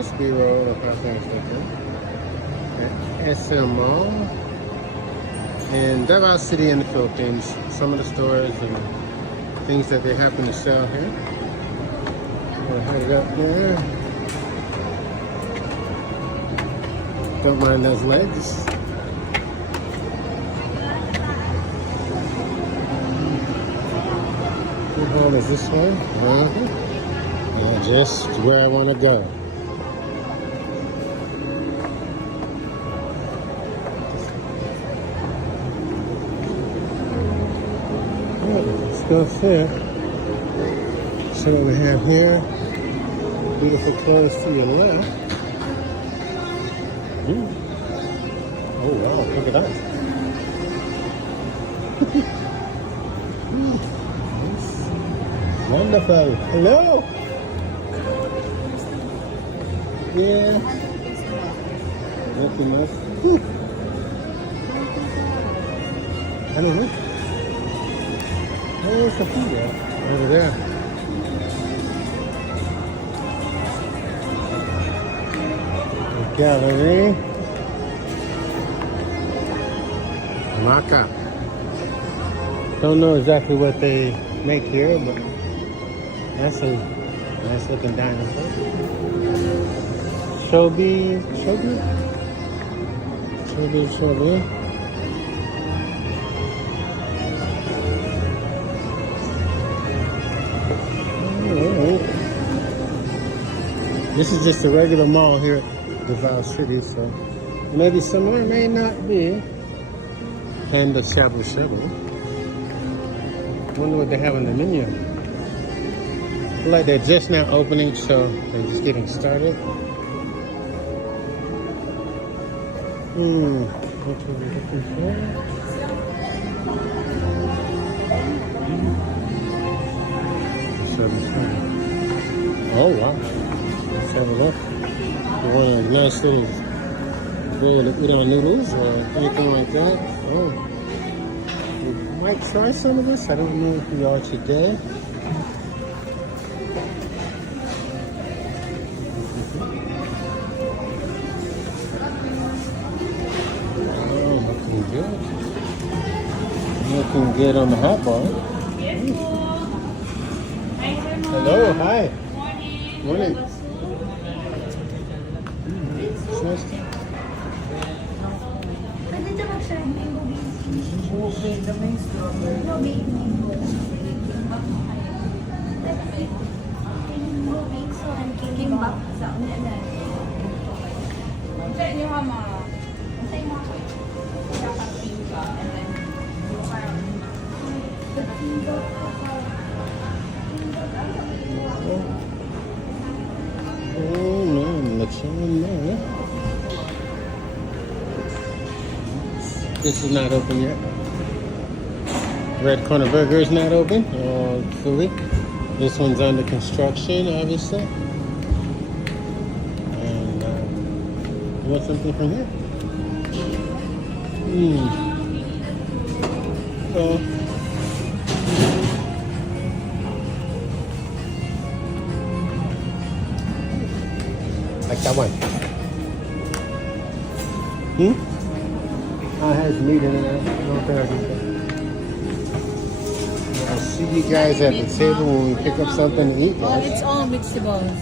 crispy roll of Philippine chicken at SM Mall in Davao City in the Philippines. Some of the stores and things that they happen to sell here. We'll head it up there. Don't mind those legs. What home is this one? Yeah, just where I want to go. Let's go there. So what we have here, beautiful clothes to your left. Oh wow, look at that. Wonderful. Hello. Yeah. Nothing else. I don't know. Where's the food at? Over there. The gallery. Maca. Don't know exactly what they make here, but that's a nice looking dinosaur. Shobi. This is just a regular mall here at Davao City, so maybe somewhere, may not be. And the shabu shabu. Wonder what they have on the menu. I feel like they're just now opening, so they're just getting started. What are we looking for? Oh wow. Let's have a look. You want a nice little bowl of udon noodles or anything like that? Oh. We might try some of this. I don't know if we are today. Oh, looking good. Looking good on the hot bar. Hello, hi. Morning. It's nice. Oh man, let's on there. This is not open yet. Red Corner Burger is not open fully. This one's under construction, obviously. And you want something from here? Like that one. Oh, it has meat in it. I'll see you guys at the table when we pick up something to eat. Oh, it's all vegetables.